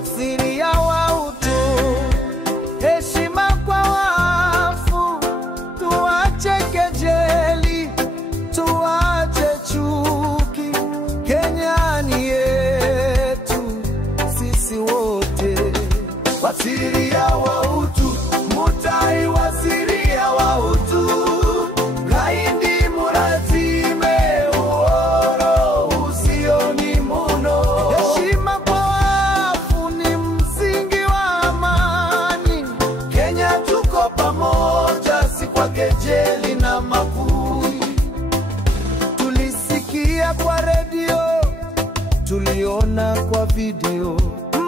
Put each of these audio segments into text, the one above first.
Wasiria wa utu, heshima kwa wafu. Tuache kejeli, tuache chuki. Kenya ni yetu sisi wote. Wasiria wa utu, mutai wasiria wa utu. Kaindi muratime uoro usioni muno. Heshima kwa wafu ni msingi wa amani. Kenya tuko pamoja, si kwa kejeli na makui. Tulisikia kwa radio, tuliona kwa video,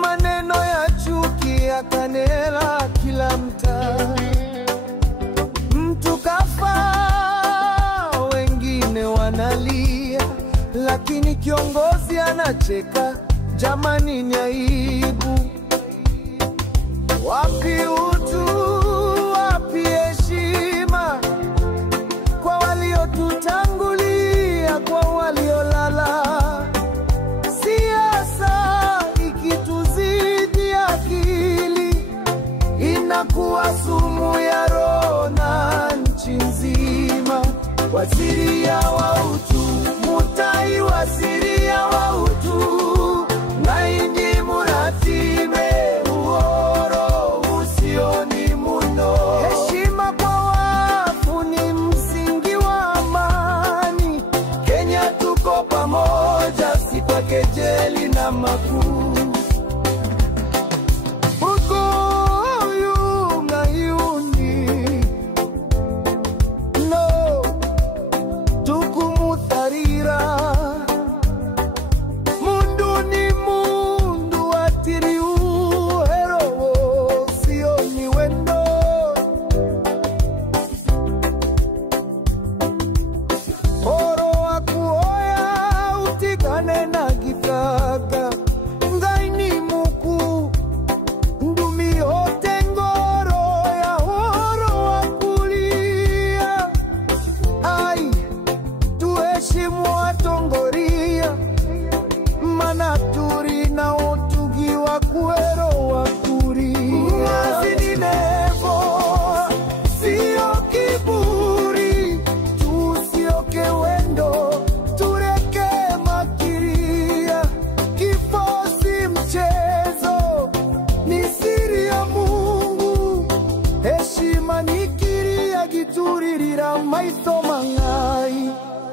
maneno ya chuki yakanela kila mtaa. Mtu kafa, wengine wanalia, lakini kiongozi anacheka. Jamani ni aibu. Wapi utu, wapi heshima kwa waliotutangulia, kwa waliolala? Siasa ikituzidi akili, inakuwa sumu ya roho na nchi nzima. Wasiria wa utu, mutai wasiria wa utu. Ngaindi muratime uoro usioni muno. Heshima kwa wafu ni msingi wa amani. Kenya tuko pamoja, si kwa kejeli na makuu.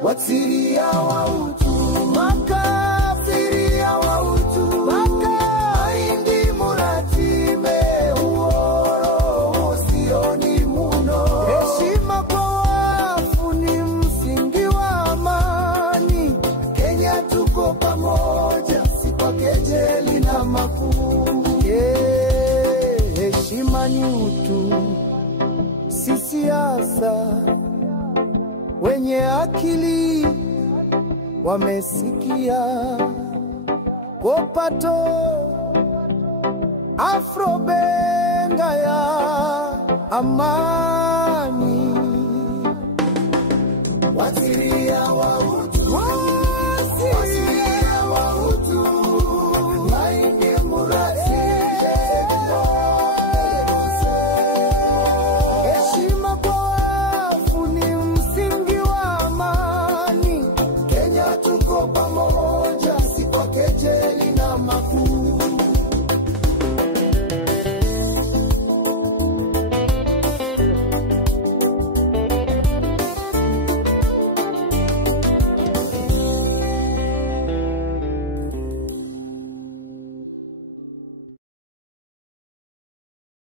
Wasiria wa utu, makasiria wa utu. Kaindi muratime uoro usioni muno. Heshima kwa wafu ni msingi wa amani. Kenya tuko pamoja, si kwa kejeli na makuu. Heshima ni utu, si siasa. Wenye akili wamesikia. Kopato Afrobenga ya amani. Wasiria wa